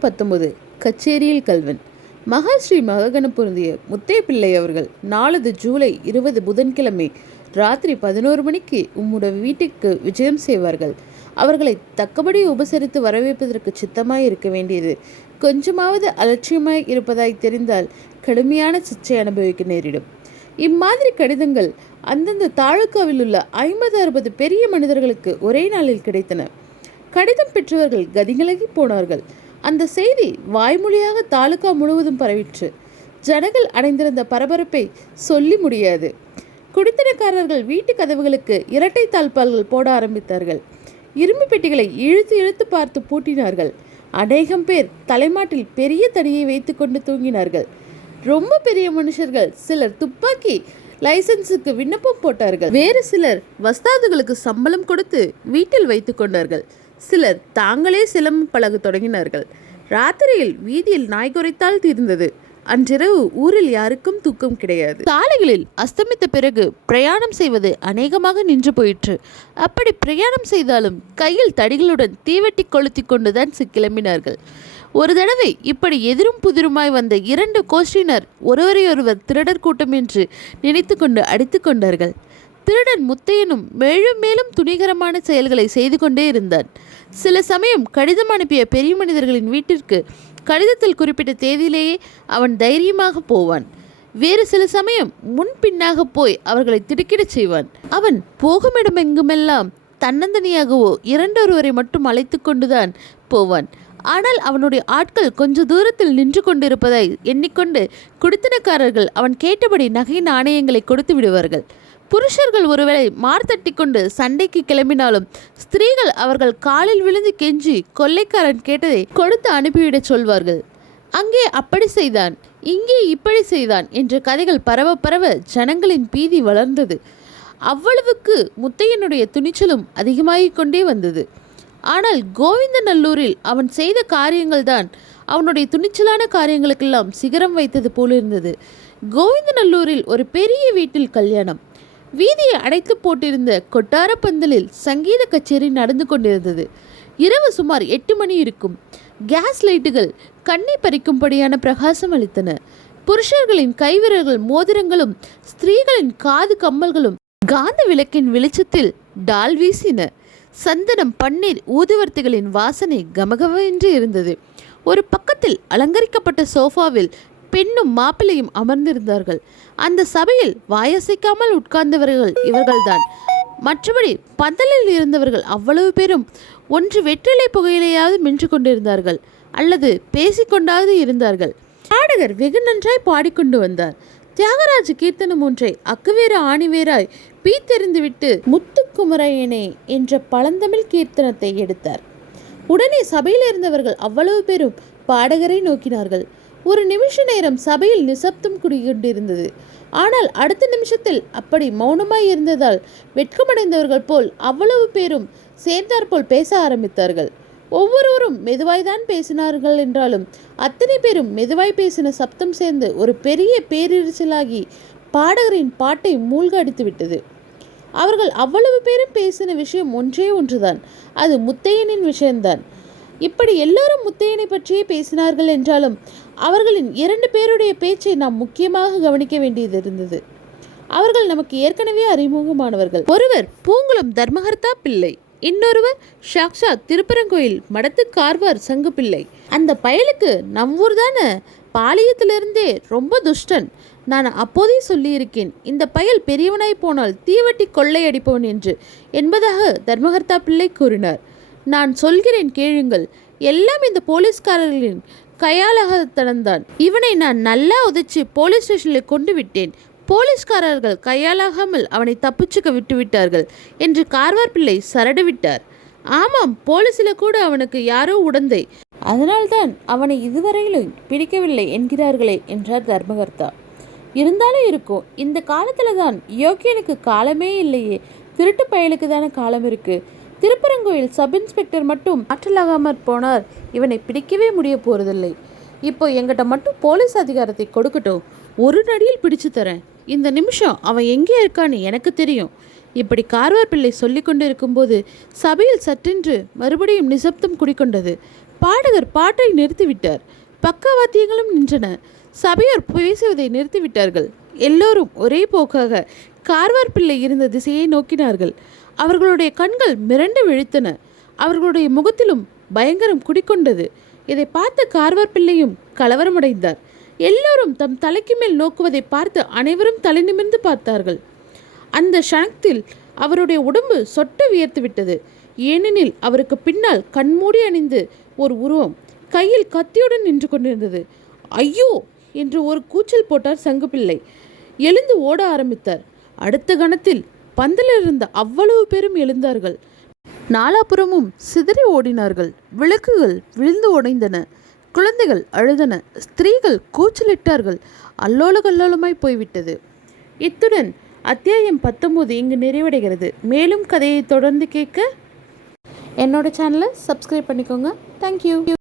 அத்தியாயம் 19. கச்சேரியில் கல்வன். மகாஸ்ரீ மககன பொருந்திய முத்தைய பிள்ளை அவர்கள் 4 ஜூலை 20 புதன்கிழமை ராத்திரி 11 மணிக்கு உம்முடைய வீட்டுக்கு விஜயம் செய்வார்கள். அவர்களை தக்கபடி உபசரித்து வரவேற்பதற்கு சித்தமாய் இருக்க வேண்டியது. கொஞ்சமாவது அலட்சியமாய் இருப்பதாய் தெரிந்தால் கடுமையான சிச்சை அனுபவிக்க நேரிடும். இம்மாதிரி கடிதங்கள் அந்தந்த தாலுக்காவில் உள்ள 50-60 பெரிய மனிதர்களுக்கு ஒரே நாளில் கிடைத்தன. கடிதம் பெற்றவர்கள் கதிகலகி போனார்கள். அந்த செய்தி வாய்மொழியாக தாலுகா முழுவதும் பரவிற்று. ஜனங்கள் அடைந்திருந்த பரபரப்பை சொல்லி முடியாது. குடித்தனக்காரர்கள் வீட்டு கதவுகளுக்கு இரட்டை தாழ்பால்கள் போட ஆரம்பித்தார்கள். இரும்பு பெட்டிகளை இழுத்து இழுத்து பார்த்து பூட்டினார்கள். அநேகம் பேர் தலைமாட்டில் பெரிய தடியை வைத்து கொண்டு தூங்கினார்கள். ரொம்ப பெரிய மனுஷர்கள் சிலர் துப்பாக்கி லைசன்ஸுக்கு விண்ணப்பம் போட்டார்கள். வேறு சிலர் வஸ்தாதுகளுக்கு சம்பளம் கொடுத்து வீட்டில் வைத்து கொண்டார்கள். சிலர் தாங்களே சிலம்பம் பழக தொடங்கினார்கள். ராத்திரியில் வீதியில் நாய் குரைத்தால் தீர்ந்தது. அன்றிரவு ஊரில் யாருக்கும் தூக்கம் கிடையாது. சாலைகளில் அஸ்தமித்த பிறகு பிரயாணம் செய்வது அநேகமாக நின்று போயிற்று. அப்படி பிரயாணம் செய்தாலும் கையில் தடிகளுடன் தீவெட்டி கொளுத்தி கொண்டுதான் கிளம்பினார்கள். ஒரு தடவை இப்படி எதிரும் புதிருமாய் வந்த 2 கோஷ்டியினர் ஒருவரையொருவர் திருடர் கூட்டம் என்று நினைத்து கொண்டு அடித்து கொண்டார்கள். திருடன் முத்தையனும் மேலும் மேலும் துணிகரமான செயல்களை செய்து கொண்டே இருந்தான். சில சமயம் கடிதம் அனுப்பிய பெரிய மனிதர்களின் வீட்டிற்கு கடிதத்தில் குறிப்பிட்ட தேதியிலேயே அவன் தைரியமாக போவான். வேறு சில சமயம் முன்பின்னாக போய் அவர்களை திடுக்கிடச் செய்வான். அவன் போகுமிடமெங்குமெல்லாம் தன்னந்தனியாகவோ 2 மட்டும் அழைத்து கொண்டுதான் போவான். ஆனால் அவனுடைய ஆட்கள் கொஞ்ச தூரத்தில் நின்று கொண்டிருப்பதை எண்ணிக்கொண்டு குடித்தனக்காரர்கள் அவன் கேட்டபடி நகை நாணயங்களை கொடுத்து விடுவார்கள். புருஷர்கள் ஒருவேளை மார்த்தட்டி கொண்டு சண்டைக்கு கிளம்பினாலும் ஸ்திரீகள் அவர்கள் காலில் விழுந்து கெஞ்சி கொள்ளைக்காரன் கேட்டதை கொடுத்து அனுப்பிவிடச் சொல்வார்கள். அங்கே அப்படி செய்தான், இங்கே இப்படி செய்தான் என்ற கதைகள் பரவ பரவ ஜனங்களின் பீதி வளர்ந்தது. அவ்வளவுக்கு முத்தையனுடைய துணிச்சலும் அதிகமாகிக் கொண்டே வந்தது. ஆனால் கோவிந்தநல்லூரில் அவன் செய்த காரியங்கள் தான் அவனுடைய துணிச்சலான காரியங்களுக்கெல்லாம் சிகரம் வைத்தது போலிருந்தது. கோவிந்தநல்லூரில் ஒரு பெரிய வீட்டில் கல்யாணம். வீதியை அடைத்து போட்டிருந்த கொட்டார பந்தலில் சங்கீத கச்சேரி நடந்து கொண்டிருந்தது. இரவு சுமார் 8 மணி இருக்கும். கேஸ் லைட்டுகள் கண்ணை பறிக்கும்படியான பிரகாசம் அளித்தன. புருஷர்களின் கைவிரல்கள் மோதிரங்களும் ஸ்திரீகளின் காது கம்மல்களும் காந்த விளக்கின் வெளிச்சத்தில் டால் வீசின. சந்தனம், பன்னீர், ஊதுவர்த்திகளின் வாசனை கமகமென்று இருந்தது. ஒரு பக்கத்தில் அலங்கரிக்கப்பட்ட சோஃபாவில் பெண்ணும் மாப்பிள்ளையும் அமர்ந்திருந்தார்கள். அந்த சபையில் வாயசைக்காமல் உட்கார்ந்தவர்கள் இவர்கள்தான். மற்றபடி பந்தலில் இருந்தவர்கள் அவ்வளவு பேரும் ஒன்று வெற்றிலை புகையிலையாவது மென்று கொண்டிருந்தார்கள் அல்லது பேசிக்கொண்டாவது இருந்தார்கள். பாடகர் வெகு நன்றாய் பாடிக்கொண்டு வந்தார். தியாகராஜ கீர்த்தனம் ஒன்றை அக்குவேர ஆணிவேராய் பீத்தெறிந்துவிட்டு முத்துக்குமரையனே என்ற பழந்தமிழ் கீர்த்தனத்தை எடுத்தார். உடனே சபையில் இருந்தவர்கள் அவ்வளவு பேரும் பாடகரை நோக்கினார்கள். ஒரு நிமிஷ நேரம் சபையில் நிசப்தம் குடிகொண்டிருந்தது. ஆனால் அடுத்த நிமிஷத்தில் அப்படி மௌனமாய் இருந்ததால் வெட்கமடைந்தவர்கள் போல் அவ்வளவு பேரும் சேர்ந்தாற்போல் பேச ஆரம்பித்தார்கள். ஒவ்வொருவரும் மெதுவாய்தான் பேசினார்கள் என்றாலும் அத்தனை பேரும் மெதுவாய் பேசின சப்தம் சேர்ந்து ஒரு பெரிய பேரிரிச்சலாகி பாடகரின் பாட்டை மூழ்க அடித்து விட்டது. அவர்கள் அவ்வளவு பேரும் பேசின விஷயம் ஒன்றே ஒன்றுதான். அது முத்தையனின் விஷயம்தான். இப்படி எல்லோரும் முத்தையனை பற்றியே பேசினார்கள் என்றாலும் அவர்களின் 2 பேருடைய பேச்சை நாம் முக்கியமாக கவனிக்க வேண்டியது இருந்தது. அவர்கள் நமக்கு ஏற்கனவே அறிமுகமானவர்கள். ஒருவர் பூங்குளம் தர்மகர்த்தா பிள்ளை, இன்னொருவர் சாக்ஷாத் திருப்பரங்கோயில் மடத்து கார்வார் சங்கு பிள்ளை. அந்த பயலுக்கு நம்மூர் தானே, பாளையத்திலிருந்தே ரொம்ப துஷ்டன். நான் அப்போதே சொல்லியிருக்கேன், இந்த பயல் பெரியவனாய் போனால் தீவட்டி கொள்ளையடிப்பவன் என்று என்பதாக தர்மகர்த்தா பிள்ளை கூறினார். நான் சொல்கிறேன் கேளுங்கள். எல்லாம் இந்த போலீஸ்காரர்களின் கையாளாகத்தனம்தான். இவனை நான் நல்லா உதைச்சு போலீஸ் ஸ்டேஷனில் கொண்டு விட்டேன். போலீஸ்காரர்கள் கையாளாகாமல் அவனை தப்பிச்சுக்க விட்டுவிட்டார்கள் என்று கார்வார் பிள்ளை சரடு விட்டார். ஆமாம், போலீஸில் கூட அவனுக்கு யாரோ உடந்தை, அதனால்தான் அவனை இதுவரையிலும் பிடிக்கவில்லை என்கிறார்களே என்றார் தர்மகர்த்தா. இருந்தாலும் இருக்கும், இந்த காலத்தில் தான் யோக்கியனுக்கு காலமே இல்லையே, திருட்டு பயலுக்கு தானே காலம் இருக்கு. திருப்பரங்கோயில் சப் இன்ஸ்பெக்டர் மட்டும் ஆற்றலாகாமற் போனார், இவனை பிடிக்கவே முடிய போறதில்லை. இப்போ எங்கிட்ட மட்டும் போலீஸ் அதிகாரத்தை கொடுக்கட்டும், ஒரு நடியில் பிடிச்சு தரேன். இந்த நிமிஷம் அவன் எங்கே இருக்கான்னு எனக்கு தெரியும். இப்படி கார்வார் பிள்ளை சொல்லி கொண்டு இருக்கும்போது சபையில் சற்றென்று மறுபடியும் நிசப்தம் குடிக்கொண்டது. பாடகர் பாட்டை நிறுத்திவிட்டார். பக்கவாத்தியங்களும் நின்றன. சபையோர் பேசுவதை நிறுத்திவிட்டார்கள். எல்லோரும் ஒரே போக்காக கார்வார் பிள்ளை இருந்த திசையை நோக்கினார்கள். அவர்களுடைய கண்கள் மிரண்டு விழித்தன. அவர்களுடைய முகத்திலும் பயங்கரம் குடிக்கொண்டது. இதை பார்த்த கார்வார் பிள்ளையும் கலவரமடைந்தார். எல்லோரும் தம் தலைக்கு மேல் நோக்குவதை பார்த்து அனைவரும் தலை நிமிர்ந்து பார்த்தார்கள். அந்த க்ஷணத்தில் அவருடைய உடம்பு சொட்ட வியர்த்து விட்டது. ஏனெனில் அவருக்கு பின்னால் கண்மூடி அணிந்து ஒரு உருவம் கையில் கத்தியுடன் நின்று கொண்டிருந்தது. ஐயோ என்று ஒரு கூச்சல் போட்டார் சங்குப்பிள்ளை. எழுந்து ஓட ஆரம்பித்தார். அடுத்த கணத்தில் பந்தில் இருந்த அவ்வளவு பேரும் எழுந்தார்கள். நாலாபுறமும் சிதறி ஓடினார்கள். விளக்குகள் விழுந்து உடைந்தன. குழந்தைகள் அழுதன. ஸ்திரீகள் கூச்சலிட்டார்கள். அல்லோல கல்லோலமாய் போய்விட்டது. இத்துடன் அத்தியாயம் 19 இங்கு நிறைவடைகிறது. மேலும் கதையை தொடர்ந்து கேட்க என்னோட சேனலை சப்ஸ்கிரைப் பண்ணிக்கோங்க. தேங்க்யூ.